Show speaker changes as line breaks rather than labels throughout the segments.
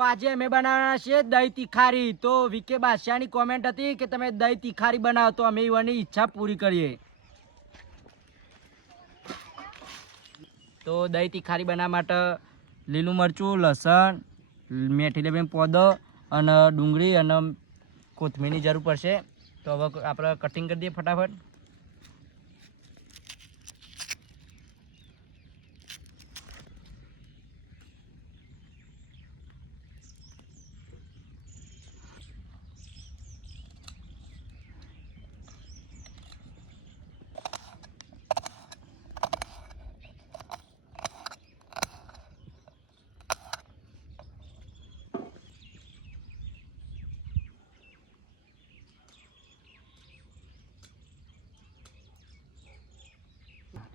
તો આજે અમે બનાવવાના છીએ દહીં તીખારી. તો વિકે બાદશાહની કોમેન્ટ હતી કે તમે દહીં તીખારી બનાવો તો અમે એવાની ઈચ્છા પૂરી કરીએ. તો દહીં તીખારી બનાવવા માટે લીલું મરચું, લસણ, મેથી લેબીનો પોદો અને ડુંગળી અને કોથમીરની જરૂર પડશે. તો હવે આપણે કટિંગ કરી દઈએ ફટાફટ.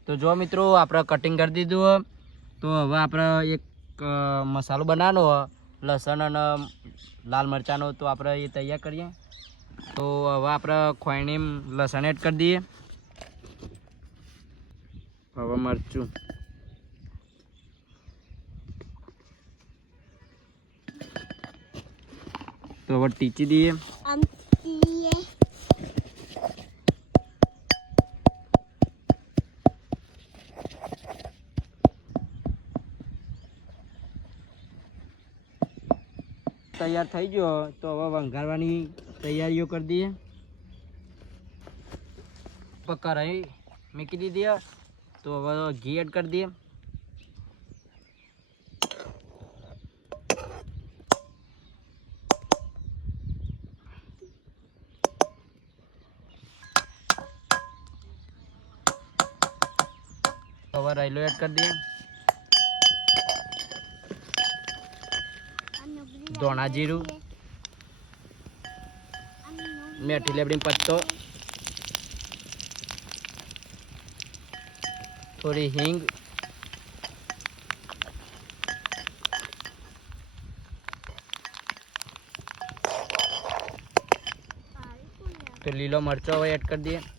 તો જો મિત્રો, આપણે કટિંગ કરી દીધું. તો હવે આપણે એક મસાલો બનાવવાનો લસણ અને લાલ મરચાંનો, તો આપણે એ તૈયાર કરીએ. તો હવે આપણે ખોયણી લસણ એડ કરી દઈએ. હવે મરચું. તો હવે ટીચી દઈએ. તૈયાર થઈ ગયો તો હવે વંઘારવાની તૈયારીઓ કરી દઈએ. પર કઢાઈ મૂકી દીધી હે. તો હવે ઘી એડ કરી દઈએ. તો હવે રાયલો એડ કરી દઈએ ધોણા જીરું મેઠી લેબડી પત્તો થોડી હિંગ તો લીલો મરચો હવે એડ કરી દઈએ.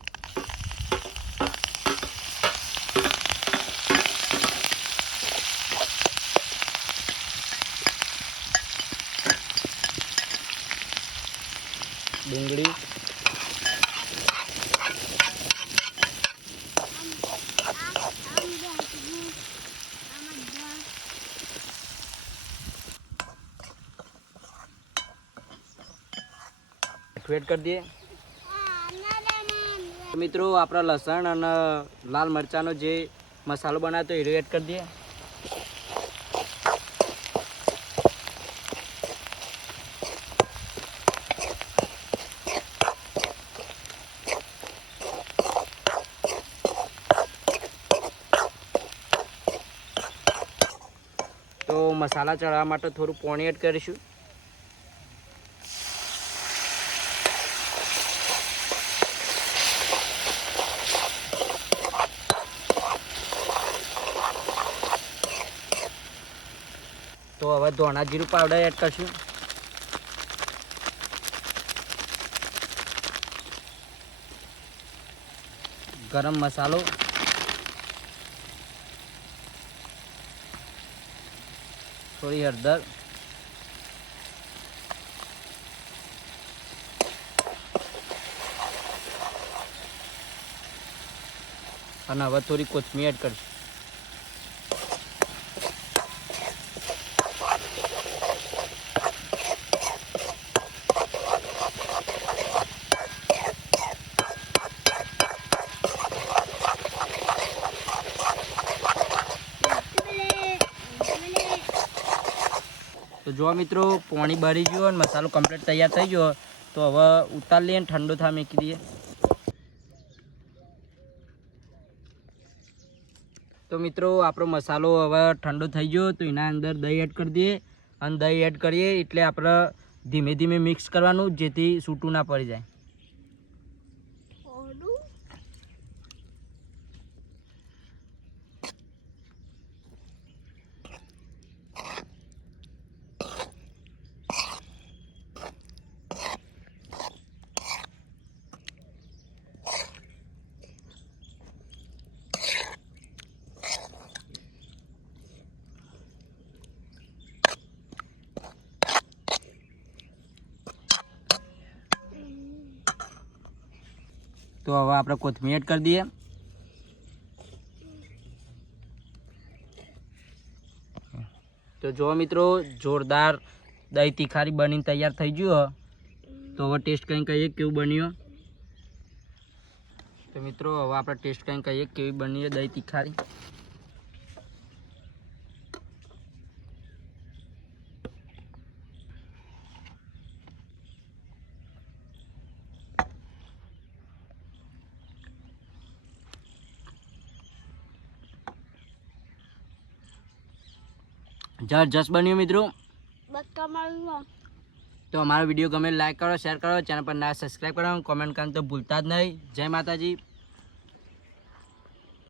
ડુંગળી. વેટ કરી દઈએ. મિત્રો, આપણા લસણ અને લાલ મરચાંનો જે મસાલો બનાવ્યો એ એડ કરી દઈએ. તો મસાલા ચડાવવા માટે થોડું પાણી એડ કરીશું. તો હવે ધોણા જીરું પાવડર એડ કરશું. ગરમ મસાલો. થોડી હળદર. અને હવે થોડી કોથમીર એડ કરીશું. તો જો મિત્રો, પાણી બળી ગયું અને મસાલો કમ્પ્લીટ તૈયાર થઈ ગયો. તો હવે ઉતાર લઈએ ઠંડો થા મૂકી દઈએ. તો મિત્રો, આપણો મસાલો હવે ઠંડો થઈ ગયો, તો એના અંદર દહીં એડ કરી દઈએ. અને દહીં એડ કરીએ એટલે આપણે ધીમે ધીમે મિક્સ કરવાનું, જેથી છૂટું ના પડી જાય. તો હવે આપણે કોથમીર એડ કરી દઈએ તો જો મિત્રો જોરદાર દહીં તીખારી બનીને તૈયાર થઈ ગયું હે. તો હવે ટેસ્ટ કંઈ કહીએ કેવું બન્યું તો મિત્રો હવે આપણે ટેસ્ટ કંઈ કહીએ કેવી બની છે દહીં તીખારી જબરજસ્ત બન્યું મિત્રો. તો અમારો વીડિયો ગમે લાઈક કરો શેર કરો ચેનલ પર ના સબસ્ક્રાઈબ કરો કોમેન્ટ કરવાનું તો ભૂલતા જ નહીં. જય માતાજી.